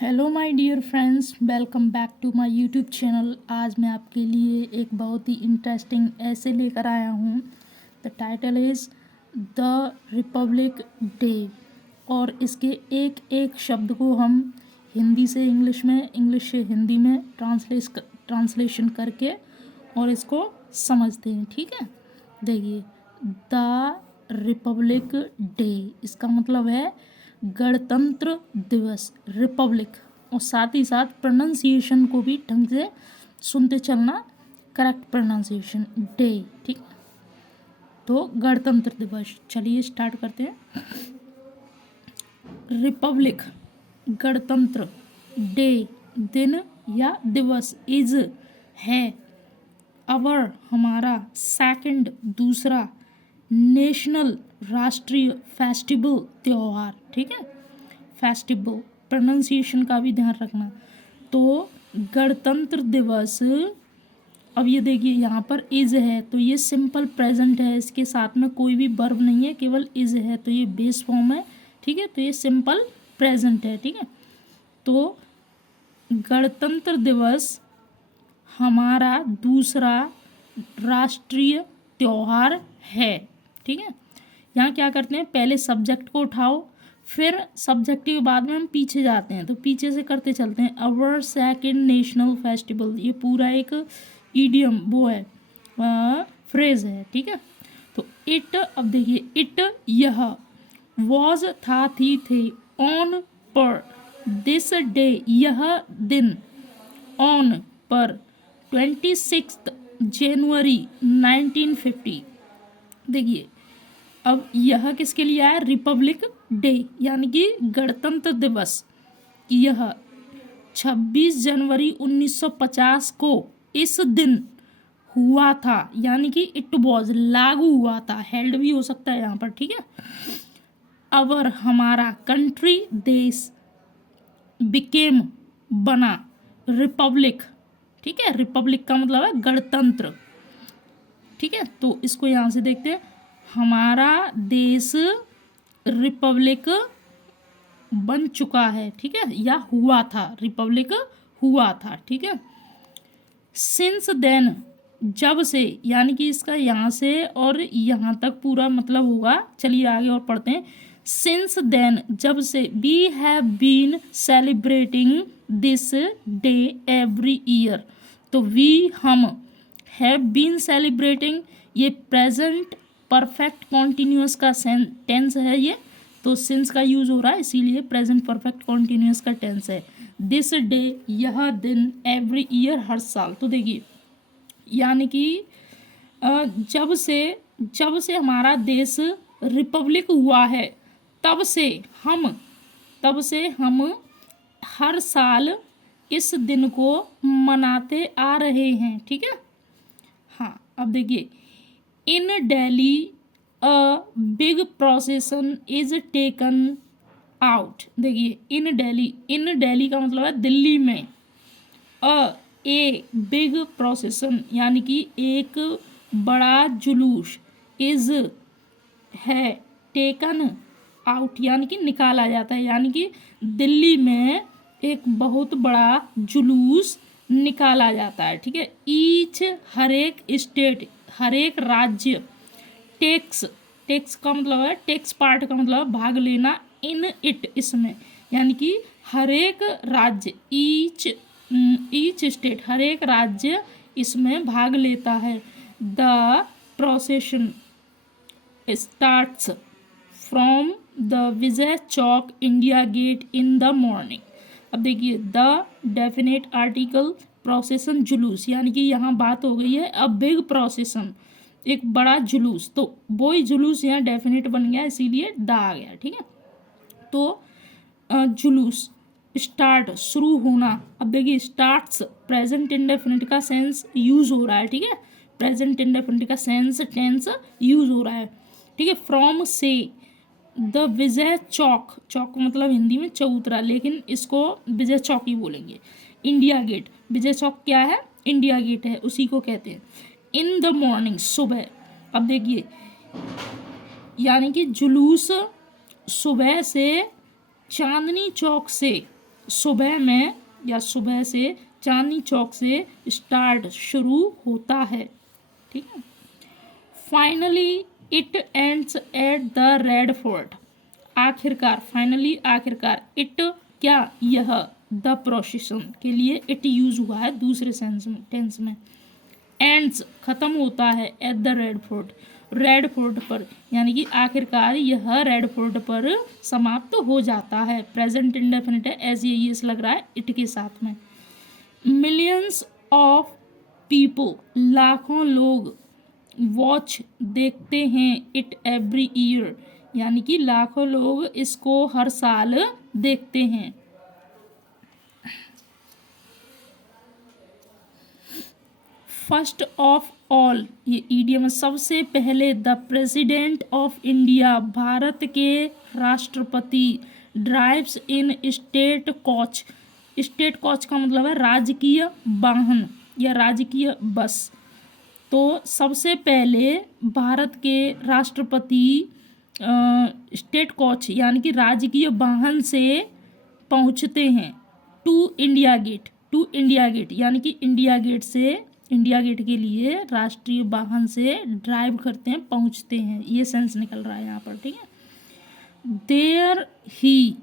Hello my dear friends, welcome back to my YouTube channel. आज मैं आपके लिए एक बहुत ही इंटरेस्टिंग ऐसे लेकर आया हूँ। The title is the Republic day और इसके एक एक शब्द को हम हिंदी से इंग्लिश में, इंग्लिश से हिंदी में ट्रांसलेशन करके और इसको समझते हैं। ठीक है, देखिए, द रिपब्लिक डे इसका मतलब है गणतंत्र दिवस, रिपब्लिक। और साथ ही साथ प्रोनाउंसिएशन को भी ढंग से सुनते चलना, करेक्ट प्रोनाउंसिएशन, डे। ठीक, तो गणतंत्र दिवस। चलिए स्टार्ट करते हैं। रिपब्लिक, गणतंत्र, डे, दिन या दिवस, इज, है, अवर, हमारा, सेकंड, दूसरा, नेशनल, राष्ट्रीय, फेस्टिवल, त्योहार। ठीक है, फेस्टिवल, प्रोनाउंसिएशन का भी ध्यान रखना। तो गणतंत्र दिवस, अब ये देखिए यहाँ पर इज है तो ये सिंपल प्रेजेंट है, इसके साथ में कोई भी वर्ब नहीं है, केवल इज है तो ये बेस फॉर्म है। ठीक है, तो ये सिंपल प्रेजेंट है। ठीक है, तो गणतंत्र दिवस हमारा दूसरा राष्ट्रीय त्योहार है। ठीक है, यहाँ क्या करते हैं, पहले सब्जेक्ट को उठाओ, फिर सब्जेक्ट के बाद में हम पीछे जाते हैं, तो पीछे से करते चलते हैं। अवर सेकंड नेशनल फेस्टिवल, ये पूरा एक ईडियम वो है, फ्रेज है। ठीक है, तो इट, अब देखिए, इट यह, वॉज था, थी, थे, ऑन पर, दिस डे यह दिन, ऑन पर, 26 जनवरी 1950। देखिए, अब यह किसके लिए आया, रिपब्लिक डे यानी कि गणतंत्र दिवस। यह 26 जनवरी 1950 को इस दिन हुआ था, यानी कि इट वॉज, लागू हुआ था, हेल्ड भी हो सकता है यहाँ पर। ठीक है, अवर, हमारा, कंट्री, देश, बिकेम, बना, रिपब्लिक। ठीक है, रिपब्लिक का मतलब है गणतंत्र। ठीक है, तो इसको यहाँ से देखते हैं, हमारा देश रिपब्लिक बन चुका है। ठीक है, या हुआ था, रिपब्लिक हुआ था। ठीक है, सिंस देन, जब से, यानी कि इसका यहाँ से और यहाँ तक पूरा मतलब होगा। चलिए आगे और पढ़ते हैं। सिंस देन, जब से, we have been celebrating this day every year. तो वी, हम, हैव बीन सेलिब्रेटिंग, ये प्रेजेंट परफेक्ट कॉन्टिन्यूस का टेंस है ये, तो सिंस का यूज हो रहा है, इसीलिए प्रेजेंट परफेक्ट कॉन्टिन्यूस का टेंस है। दिस डे, यह दिन, एवरी ईयर, हर साल। तो देखिए, यानी कि जब से हमारा देश रिपब्लिक हुआ है, तब से हम हर साल इस दिन को मनाते आ रहे हैं। ठीक है, हाँ, अब देखिए, in Delhi a big procession is taken out. देखिए, इन दिल्ली का मतलब है दिल्ली में, ए बिग प्रोसेसन यानी कि एक बड़ा जुलूस, इज है, टेकन आउट यानी कि निकाला जाता है, यानी कि दिल्ली में एक बहुत बड़ा जुलूस निकाला जाता है। ठीक है, ईच, हर एक स्टेट, हर एक राज्य, टेक्स का मतलब है, टेक्स पार्ट का मतलब है भाग लेना, इन इट, इसमें, यानी कि हर एक राज्य, ईच स्टेट, हर एक राज्य इसमें भाग लेता है। The procession starts from the Vijay Chowk, India Gate in the morning. अब देखिए, द डेफिनेट आर्टिकल, प्रोसेसन, जुलूस, यानी कि यहाँ बात हो गई है अ बिग प्रोसेसन, एक बड़ा जुलूस, तो वो ही जुलूस यहाँ डेफिनेट बन गया, इसीलिए द आ गया। ठीक है, तो जुलूस, स्टार्ट, शुरू होना। अब देखिए, स्टार्ट्स प्रेजेंट इंडेफिनिट का सेंस यूज हो रहा है। ठीक है, प्रेजेंट इंडेफिनिट का सेंस, टेंस यूज हो रहा है। ठीक है, फ्रॉम से, द विजय चौक, चौक मतलब हिंदी में चौतरा, लेकिन इसको विजय चौक ही बोलेंगे। इंडिया गेट, विजय चौक क्या है, इंडिया गेट है, उसी को कहते हैं। इन द मॉर्निंग, सुबह। अब देखिए, यानी कि जुलूस सुबह से चांदनी चौक से सुबह में या सुबह से चांदनी चौक से स्टार्ट शुरू होता है, ठीक है। Finally it ends at the red fort, आखिरकार, फाइनली आखिरकार, इट क्या, यह, द प्रोसेशन के लिए इट यूज हुआ है दूसरे टेंस में। एंड्स खत्म होता है at the red fort, red fort पर, यानी कि आखिरकार यह रेड फोर्ट पर समाप्त हो जाता है। प्रेजेंट इंडेफिनिट है, ऐसे ये लग रहा है इट के साथ में। मिलियंस ऑफ पीपल, लाखों लोग, वॉच देखते हैं इट एवरी ईयर, यानी कि लाखों लोग इसको हर साल देखते हैं। फर्स्ट ऑफ ऑल, ये ईडियम, सबसे पहले, the president of India, Bharat के राष्ट्रपति, ड्राइव्स इन स्टेट कोच, स्टेट कोच का मतलब है राजकीय वाहन या राजकीय बस। तो सबसे पहले भारत के राष्ट्रपति स्टेट कोच यानी कि राजकीय वाहन से पहुंचते हैं to India Gate, to India Gate यानी कि इंडिया गेट से, इंडिया गेट के लिए राष्ट्रीय वाहन से ड्राइव करते हैं, पहुंचते हैं, ये सेंस निकल रहा है यहाँ पर, ठीक है। There he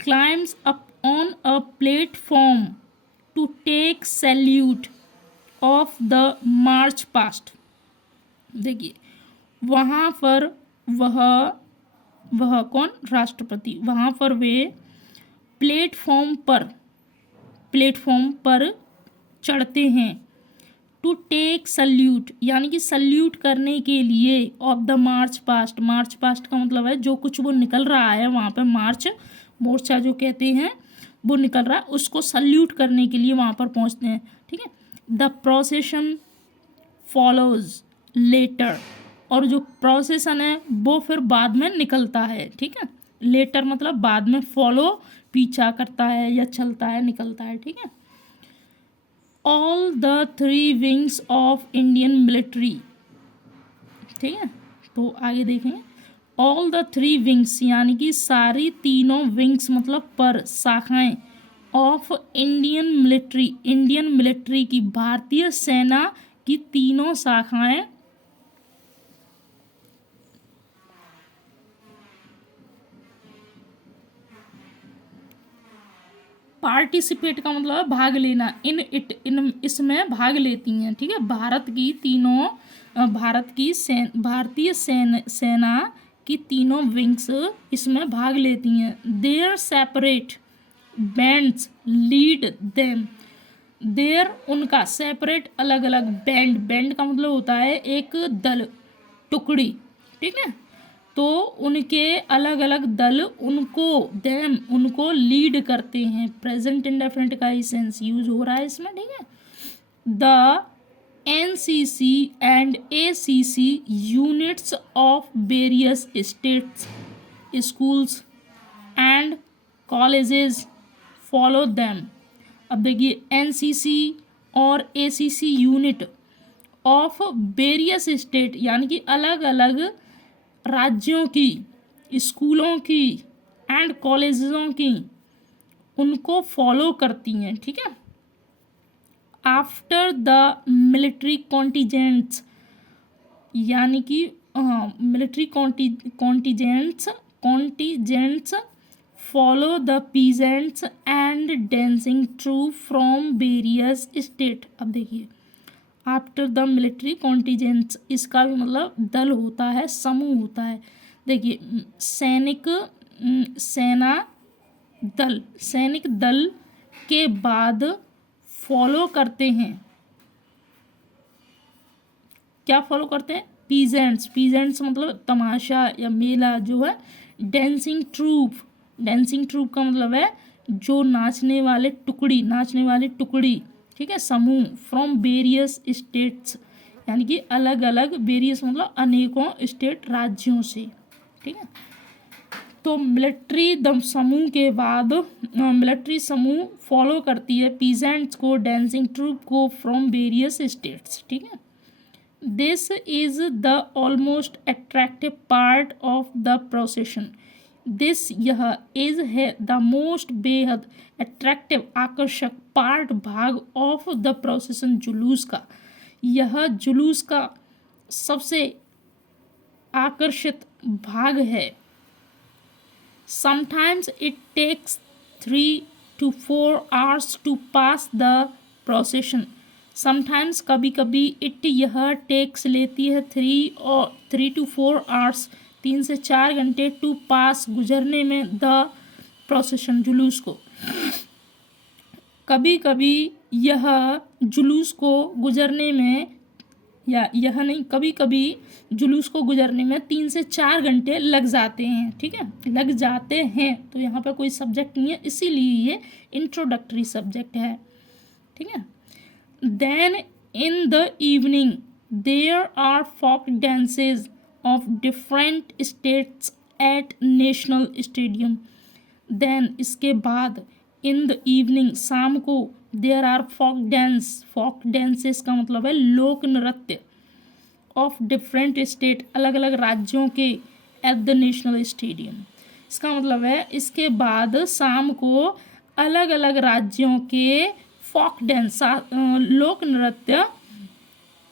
climbs up on a platform to take salute of the march past, देखिए वहाँ पर वह कौन, राष्ट्रपति, वहाँ पर वे प्लेटफॉर्म पर चढ़ते हैं। टू टेक सल्यूट यानी कि सल्यूट करने के लिए, of the march past, march past का मतलब है जो कुछ वो निकल रहा है वहाँ पे, मार्च मोर्चा जो कहते हैं वो निकल रहा है, उसको सल्यूट करने के लिए वहाँ पर पहुँचते हैं, ठीक है। द प्रोसेशन फॉलोज लेटर, और जो प्रोसेसन है वो फिर बाद में निकलता है, ठीक है। लेटर मतलब बाद में, फॉलो पीछा करता है या चलता है, निकलता है, ठीक है। All the 3 wings of Indian military, ठीक है। तो आगे देखेंगे, ऑल द 3 विंग्स यानी कि सारी तीनों विंग्स मतलब पर, शाखाएं, of Indian military, Indian military की, भारतीय सेना की तीनों शाखाएं, पार्टिसिपेट का मतलब है भाग लेना, इन इसमें भाग लेती हैं, ठीक है। भारत की तीनों, भारतीय सेना की तीनों विंग्स इसमें भाग लेती हैं। There separate bands lead them, there उनका, सेपरेट अलग अलग, बैंड का मतलब होता है एक दल, टुकड़ी, ठीक है। तो उनके अलग अलग दल उनको, देम उनको लीड करते हैं। प्रेजेंट इंडेफिनिट का ही सेंस यूज हो रहा है इसमें, ठीक है। The NCC and ACC units of various states, schools and colleges follow them. अब देखिए एनसीसी और ACC unit of various state यानी कि अलग अलग राज्यों की, स्कूलों की एंड कॉलेजों की, उनको फॉलो करती हैं, ठीक है। आफ्टर द मिलिट्री कॉन्टीजेंट्स यानी कि military contingents follow the pageants and dancing troop from various state. अब देखिए आफ्टर द मिलिट्री कॉन्टीजेंट्स, इसका भी मतलब दल होता है, समूह होता है। देखिए सैनिक दल के बाद फॉलो करते हैं, क्या फॉलो करते हैं, पीजेंट्स मतलब तमाशा या मेला जो है। डेंसिंग ट्रूप का मतलब है जो नाचने वाली टुकड़ी, ठीक है, समूह। फ्रॉम वेरियस स्टेट्स यानी कि अलग अलग, वेरियस मतलब अनेकों स्टेट, राज्यों से, ठीक है। तो मिलिट्री समूह के बाद मिलिट्री समूह फॉलो करती है पीजेंट्स को, डेंसिंग ट्रूप को, फ्रॉम वेरियस स्टेट्स, ठीक है। This is the almost attractive part of the procession, this यह इज है द मोस्ट बेहद अट्रैक्टिव आकर्षक पार्ट भाग ऑफ द प्रोसेशन जुलूस का, यह जुलूस का सबसे आकर्षित भाग है। Sometimes it takes 3 to 4 hours to pass the procession. Sometimes कभी कभी it यह takes लेती है 3 to 4 hours 3 से 4 घंटे to pass गुजरने में the procession जुलूस को। कभी कभी यह जुलूस को गुजरने में या यह नहीं कभी कभी जुलूस को गुजरने में 3 से 4 घंटे लग जाते हैं। ठीक है, लग जाते हैं तो यहाँ पर कोई सब्जेक्ट नहीं है, इसीलिए ये इंट्रोडक्टरी सब्जेक्ट है। ठीक है। Then in the evening there are folk dances of different states at national stadium. Then इसके बाद इन द इवनिंग शाम को देयर आर फोक डांसेस का मतलब है लोक नृत्य ऑफ डिफरेंट स्टेट अलग अलग राज्यों के एट द नेशनल स्टेडियम। इसका मतलब है इसके बाद शाम को अलग अलग राज्यों के फोक डांस लोक नृत्य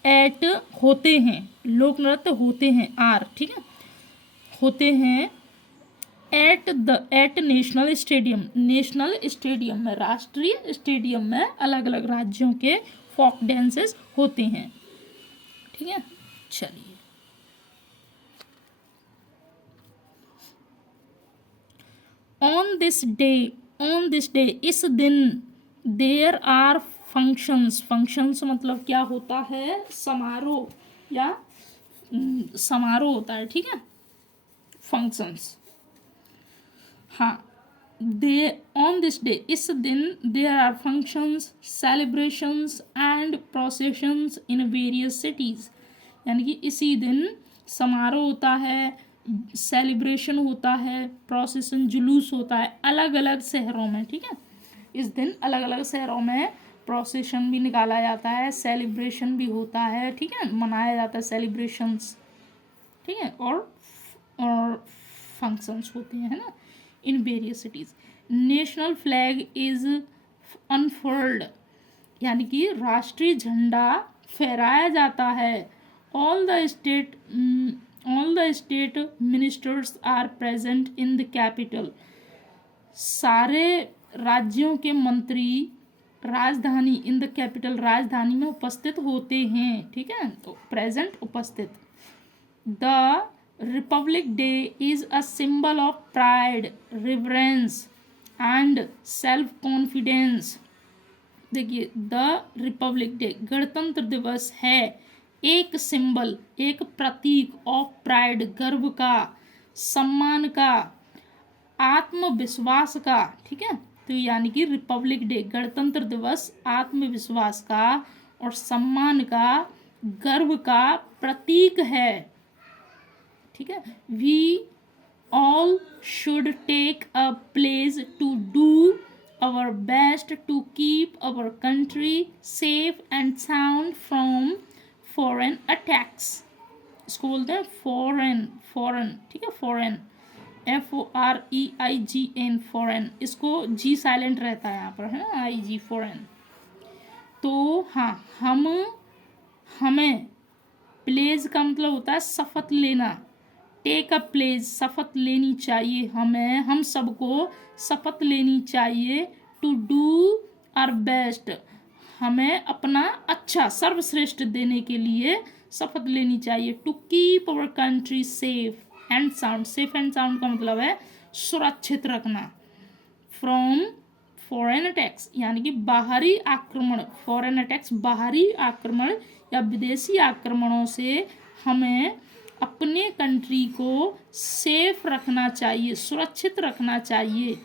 एट होते हैं, लोक नृत्य होते हैं आर, ठीक है, होते हैं at national stadium, national stadium में, राष्ट्रीय स्टेडियम में अलग अलग राज्यों के फोक डांसेस होते हैं। ठीक है, चलिए ऑन दिस डे इस दिन देयर आर फंक्शंस मतलब क्या होता है, समारोह या समारोह होता है। ठीक है, फंक्शंस, हाँ, ऑन दिस डे इस दिन there are functions celebrations and processions in various cities, यानी कि इसी दिन समारोह होता है, सेलिब्रेशन होता है, प्रोसेशन जुलूस होता है अलग अलग शहरों में। ठीक है, इस दिन अलग अलग शहरों में प्रोसेशन भी निकाला जाता है, सेलिब्रेशन भी होता है। ठीक है, मनाया जाता है सेलिब्रेशंस। ठीक है, और फंक्शंस होते हैं, है ना, in various cities. National flag is unfurled, यानी कि राष्ट्रीय झंडा फहराया जाता है। All the state ministers are present in the capital, सारे राज्यों के मंत्री राजधानी इन द कैपिटल राजधानी में उपस्थित होते हैं। ठीक है, तो प्रेजेंट उपस्थित। The Republic day is a symbol of pride reverence and self confidence. देखिए, द रिपब्लिक डे गणतंत्र दिवस है एक सिंबल, एक प्रतीक ऑफ प्राइड, गर्व का, सम्मान का, आत्मविश्वास का। ठीक है, तो यानी कि रिपब्लिक डे गणतंत्र दिवस आत्मविश्वास का और सम्मान का, गर्व का प्रतीक है। ठीक है, we all should take a place to do our best to keep our country safe and sound from foreign attacks। इसको बोलते हैं फॉरेन। ठीक है, फॉरेन, FOREIGN, फॉरेन, इसको जी साइलेंट रहता है यहाँ पर, है ना, IG, फॉरेन। तो हाँ, हमें प्लेज का मतलब होता है शपथ लेना, टेक अ प्लेज, शपथ लेनी चाहिए हमें, हम सबको शपथ लेनी चाहिए। टू डू आवर बेस्ट, हमें अपना अच्छा सर्वश्रेष्ठ देने के लिए शपथ लेनी चाहिए। To keep our country safe and sound, safe and sound का मतलब है सुरक्षित रखना। फ्रॉम फॉरेन अटैक्स, यानी कि बाहरी आक्रमण, फॉरेन अटैक्स बाहरी आक्रमण या विदेशी आक्रमणों से हमें अपने कंट्री को सेफ रखना चाहिए, सुरक्षित रखना चाहिए।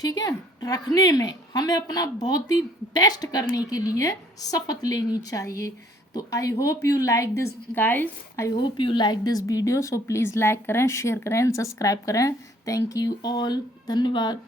ठीक है, रखने में हमें अपना बहुत ही बेस्ट करने के लिए शपथ लेनी चाहिए। तो I hope you like this guys, I hope you like this video. So please like करें, शेयर करें, सब्सक्राइब करें। थैंक यू ऑल, धन्यवाद।